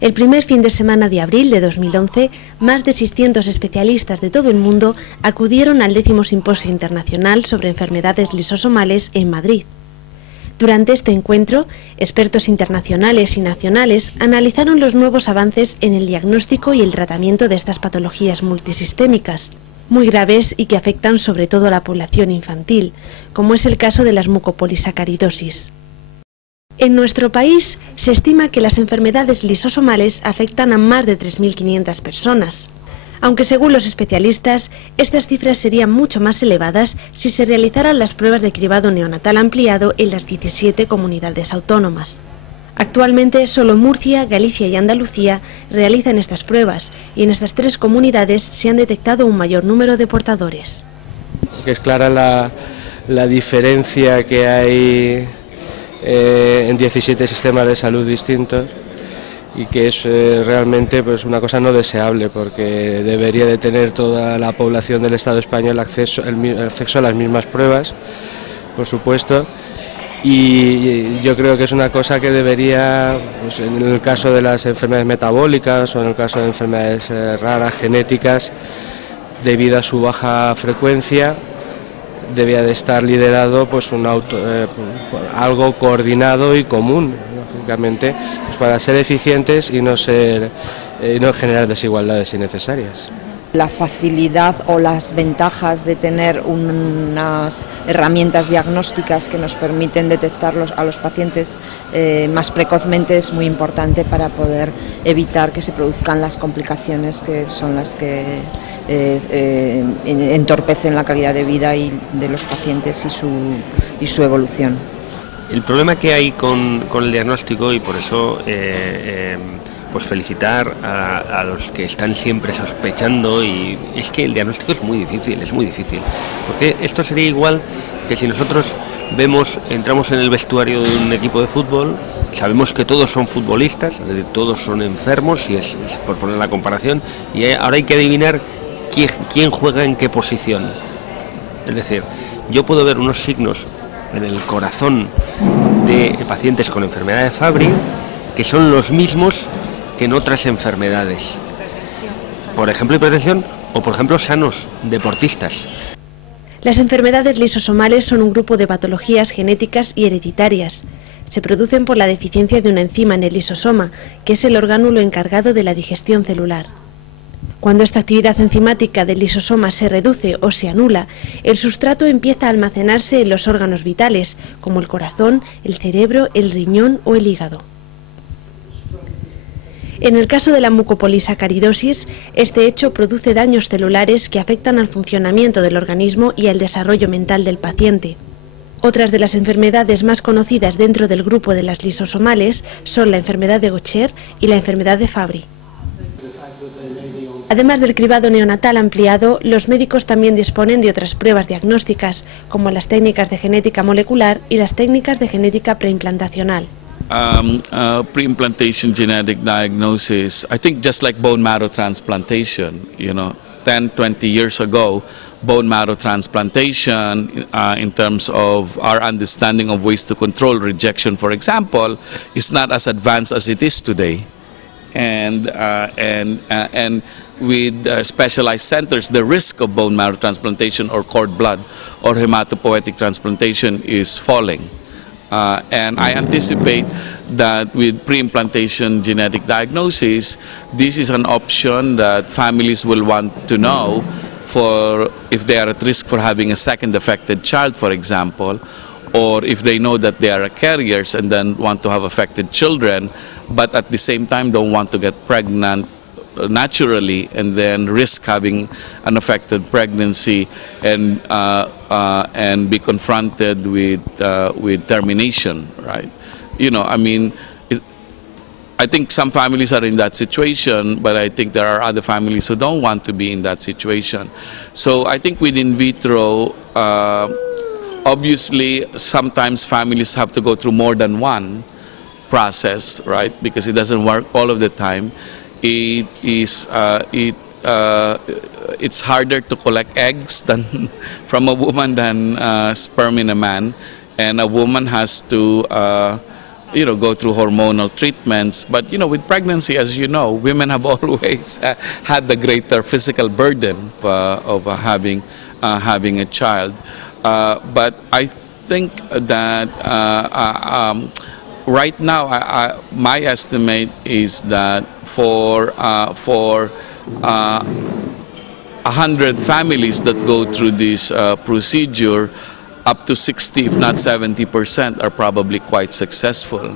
El primer fin de semana de abril de 2011, más de 600 especialistas de todo el mundo acudieron al 10º Simposio Internacional sobre Enfermedades Lisosomales en Madrid. Durante este encuentro, expertos internacionales y nacionales analizaron los nuevos avances en el diagnóstico y el tratamiento de estas patologías multisistémicas, muy graves y que afectan sobre todo a la población infantil, como es el caso de las mucopolisacaridosis. En nuestro país se estima que las enfermedades lisosomales afectan a más de 3.500 personas, aunque según los especialistas, estas cifras serían mucho más elevadas si se realizaran las pruebas de cribado neonatal ampliado en las 17 comunidades autónomas. Actualmente solo Murcia, Galicia y Andalucía realizan estas pruebas y en estas 3 comunidades se han detectado un mayor número de portadores. Es clara la diferencia que hay en 17 sistemas de salud distintos y que es realmente pues una cosa no deseable, porque debería de tener toda la población del Estado español acceso a las mismas pruebas, por supuesto, y yo creo que es una cosa que debería, pues en el caso de las enfermedades metabólicas o en el caso de enfermedades raras, genéticas, debido a su baja frecuencia, debía de estar liderado pues algo coordinado y común, lógicamente, pues para ser eficientes y no generar desigualdades innecesarias. La facilidad o las ventajas de tener unas herramientas diagnósticas que nos permiten detectar a los pacientes más precozmente es muy importante para poder evitar que se produzcan las complicaciones que son las que entorpecen la calidad de vida de los pacientes y su evolución. El problema que hay con el diagnóstico, y por eso pues felicitar a los que están siempre sospechando, y es que el diagnóstico es muy difícil, porque esto sería igual que si nosotros entramos en el vestuario de un equipo de fútbol, sabemos que todos son futbolistas, es decir, todos son enfermos, y es por poner la comparación, y ahora hay que adivinar quién juega en qué posición. Es decir, yo puedo ver unos signos en el corazón de pacientes con enfermedad de Fabry que son los mismos que en otras enfermedades, por ejemplo hipertensión o por ejemplo sanos deportistas. Las enfermedades lisosomales son un grupo de patologías genéticas y hereditarias. Se producen por la deficiencia de una enzima en el lisosoma, que es el orgánulo encargado de la digestión celular. Cuando esta actividad enzimática del lisosoma se reduce o se anula, el sustrato empieza a almacenarse en los órganos vitales, como el corazón, el cerebro, el riñón o el hígado. En el caso de la mucopolisacaridosis, este hecho produce daños celulares que afectan al funcionamiento del organismo y al desarrollo mental del paciente. Otras de las enfermedades más conocidas dentro del grupo de las lisosomales son la enfermedad de Gaucher y la enfermedad de Fabry. Además del cribado neonatal ampliado, los médicos también disponen de otras pruebas diagnósticas, como las técnicas de genética molecular y las técnicas de genética preimplantacional. Pre-implantation genetic diagnosis, I think just like bone marrow transplantation, 10, 20 years ago, bone marrow transplantation, in terms of our understanding of ways to control rejection, for example, is not as advanced as it is today. And with specialized centers, the risk of bone marrow transplantation or cord blood or hematopoietic transplantation is falling. And I anticipate that with pre-implantation genetic diagnosis, this is an option that families will want to know for if they are at risk for having a second affected child, for example, or if they know that they are carriers and then want to have affected children, but at the same time don't want to get pregnant naturally and then risk having an affected pregnancy and be confronted with termination, right? I think some families are in that situation, but I think there are other families who don't want to be in that situation. So I think with in vitro, obviously sometimes families have to go through more than one process, right? Because it doesn't work all of the time. It's harder to collect eggs from a woman than sperm in a man, and a woman has to go through hormonal treatments. But with pregnancy, as you know, women have always had the greater physical burden of having a child. But I think that right now, my estimate is that for 100 families that go through this procedure, up to 60, if not 70%, are probably quite successful.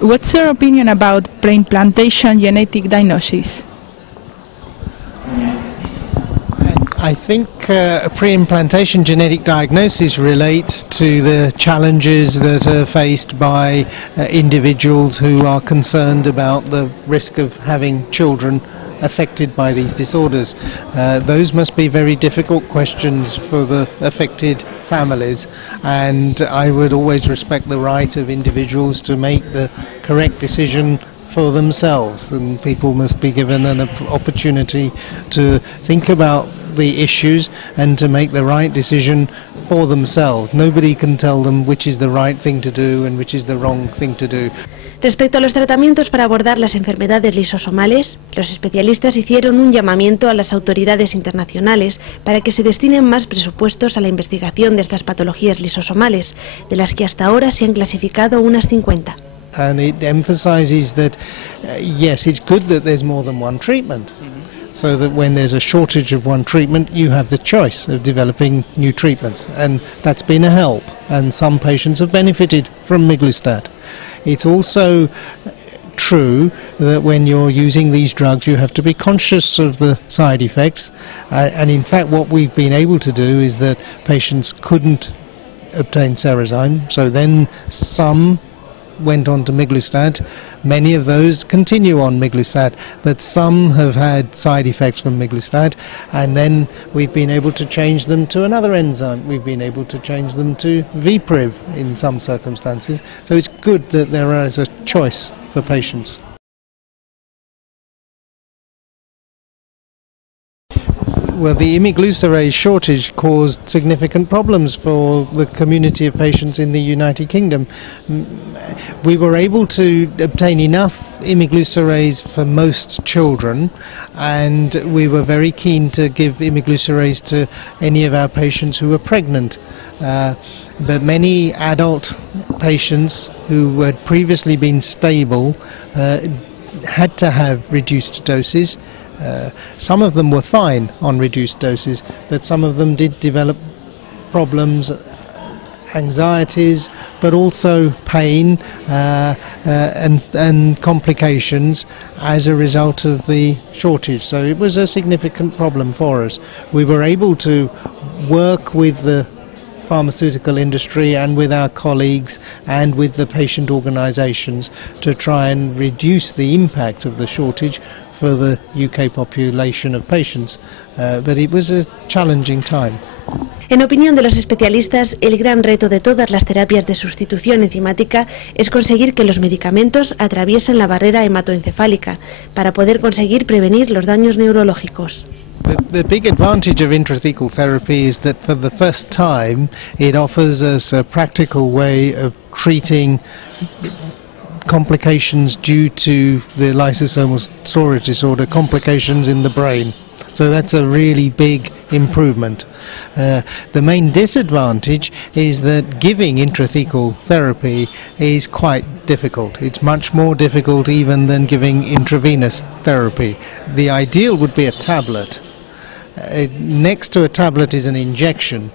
What's your opinion about pre-implantation genetic diagnosis? I think pre-implantation genetic diagnosis relates to the challenges that are faced by individuals who are concerned about the risk of having children affected by these disorders. Those must be very difficult questions for the affected families, and I would always respect the right of individuals to make the correct decision for themselves, and people must be given an opportunity to think about the issues and to make the right decision for themselves. Nobody can tell them which is the right thing to do and which is the wrong thing to do. Respecto a los tratamientos para abordar las enfermedades lisosomales, los especialistas hicieron un llamamiento a las autoridades internacionales para que se destinen más presupuestos a la investigación de estas patologías lisosomales, de las que hasta ahora se han clasificado unas 50. And it emphasizes that, yes, it's good that there's more than one treatment, so that when there's a shortage of one treatment, you have the choice of developing new treatments, and that's been a help, and some patients have benefited from miglustat. It's also true that when you're using these drugs, you have to be conscious of the side effects, and in fact what we've been able to do is that patients couldn't obtain Cerezyme, so then some went on to miglustat. Many of those continue on miglustat, but some have had side effects from miglustat, and then we've been able to change them to another enzyme. We've been able to change them to VPRIV in some circumstances. So it's good that there is a choice for patients. Well, the imiglucerase shortage caused significant problems for the community of patients in the United Kingdom. We were able to obtain enough imiglucerase for most children, and we were very keen to give imiglucerase to any of our patients who were pregnant. But many adult patients who had previously been stable had to have reduced doses. Some of them were fine on reduced doses, but some of them did develop problems, anxieties, but also pain and complications as a result of the shortage. So it was a significant problem for us. We were able to work with the pharmaceutical industry and with our colleagues and with the patient organisations to try and reduce the impact of the shortage for the UK population of patients, but it was a challenging time. En opinión de los especialistas, el gran reto de todas las terapias de sustitución enzimática es conseguir que los medicamentos atraviesen la barrera hematoencefálica para poder conseguir prevenir los daños neurológicos. The big advantage of intrathecal therapy is that for the first time it offers us a practical way of treating complications due to the lysosomal storage disorder, complications in the brain. So that's a really big improvement. The main disadvantage is that giving intrathecal therapy is quite difficult. It's much more difficult even than giving intravenous therapy. The ideal would be a tablet. Next to a tablet is an injection.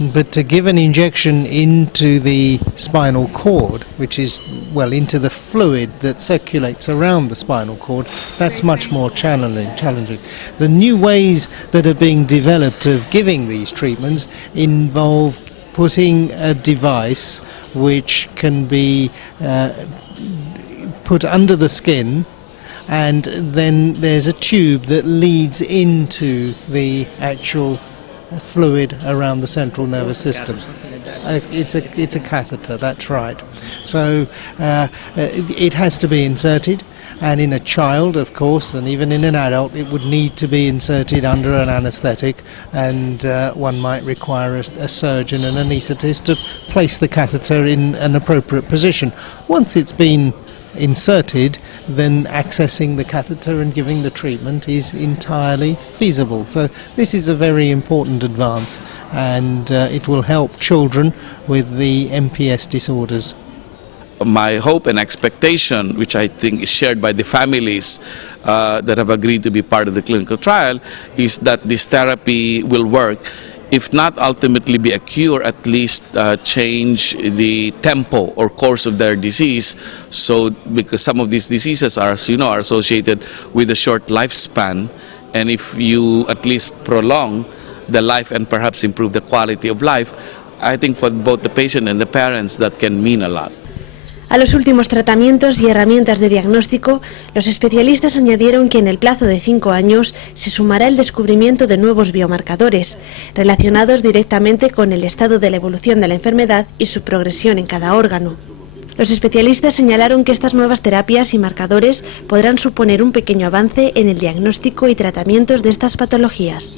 But to give an injection into the spinal cord, which is, well, into the fluid that circulates around the spinal cord, that's much more challenging. The new ways that are being developed of giving these treatments involve putting a device which can be put under the skin, and then there's a tube that leads into the actual fluid around the central nervous system. It's a catheter, that's right. So it has to be inserted, And in a child, of course, and even in an adult, it would need to be inserted under an anaesthetic, and one might require a surgeon and anaesthetist to place the catheter in an appropriate position. Once it's been inserted, then accessing the catheter and giving the treatment is entirely feasible. So this is a very important advance, and it will help children with the MPS disorders. My hope and expectation, which I think is shared by the families that have agreed to be part of the clinical trial, is that this therapy will work. If not ultimately be a cure, at least change the tempo or course of their disease. So, because some of these diseases are, as you know, are associated with a short lifespan, and if you at least prolong the life and perhaps improve the quality of life, I think for both the patient and the parents that can mean a lot. A los últimos tratamientos y herramientas de diagnóstico, los especialistas añadieron que en el plazo de 5 años se sumará el descubrimiento de nuevos biomarcadores, relacionados directamente con el estado de la evolución de la enfermedad y su progresión en cada órgano. Los especialistas señalaron que estas nuevas terapias y marcadores podrán suponer un pequeño avance en el diagnóstico y tratamientos de estas patologías.